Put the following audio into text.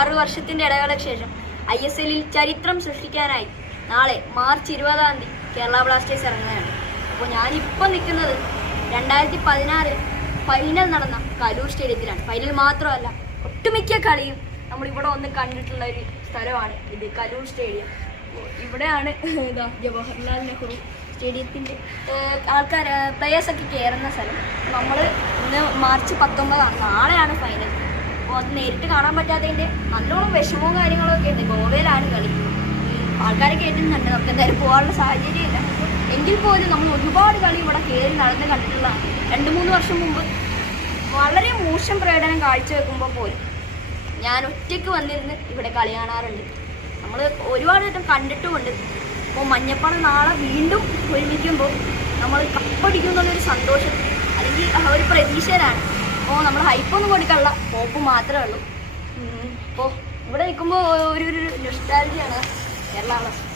6 വർഷത്തിൻ്റെ ഇടവേളയ്ക്ക് ശേഷം ISLൽ ചരിത്രം സൃഷ്ടിക്കാനായി നാളെ മാർച്ച് 20-ാം തീയതി കേരള ബ്ലാസ്റ്റേഴ്സ് ഇറങ്ങുകയാണ്. അപ്പോൾ ഞാനിപ്പോൾ നിൽക്കുന്നത് 2016 ഫൈനൽ നടന്ന കലൂർ സ്റ്റേഡിയത്തിലാണ്. ഫൈനൽ മാത്രമല്ല, ഒട്ടുമിക്ക കളിയും നമ്മളിവിടെ വന്ന് കണ്ടിട്ടുള്ള ഒരു സ്ഥലമാണ് ഇത്, കലൂർ സ്റ്റേഡിയം. ഇവിടെയാണ് ജവഹർലാൽ നെഹ്റു സ്റ്റേഡിയത്തിൻ്റെ ആൾക്കാർ പ്ലേയേഴ്സൊക്കെ കയറുന്ന സ്ഥലം. നമ്മൾ ഇന്ന് മാർച്ച് 19 നാളെയാണ് ഫൈനൽ. അപ്പോൾ അത് നേരിട്ട് കാണാൻ പറ്റാത്തതിൻ്റെ നല്ലോണം വിഷമവും കാര്യങ്ങളൊക്കെ ഉണ്ട്. ഗോവയിലാണ് കളി, ആൾക്കാരെ കയറ്റുന്നുണ്ട്. നമുക്ക് എന്തായാലും പോകാനുള്ള സാഹചര്യമില്ല. എങ്കിൽ പോലും നമ്മൾ ഒരുപാട് കളി ഇവിടെ കയറി നടന്ന് കണ്ടിട്ടുള്ളതാണ്. 2-3 വർഷം മുമ്പ് വളരെ മോശം പ്രകടനം കാഴ്ചവെക്കുമ്പോൾ പോലും ഞാൻ ഒറ്റയ്ക്ക് വന്നിരുന്ന് ഇവിടെ കളി കാണാറുണ്ട്. നമ്മൾ ഒരുപാട് വട്ടം കണ്ടിട്ടുമുണ്ട്. അപ്പോൾ മഞ്ഞപ്പടം നാളെ വീണ്ടും ഒരുമിക്കുമ്പോൾ നമ്മൾ കപ്പടിക്കും എന്നുള്ളൊരു സന്തോഷം അല്ലെങ്കിൽ ഒരു പ്രതീക്ഷയിലാണ്. അപ്പോൾ നമ്മൾ ഹൈപ്പൊന്നും കൊടുക്കാനുള്ള ഹോപ്പ് മാത്രമേ ഉള്ളൂ. അപ്പോൾ ഇവിടെ നിൽക്കുമ്പോൾ ഒരു നൊസ്റ്റാൾജിയാണ് കേരള ബ്ലാസ്റ്റേഴ്സ്.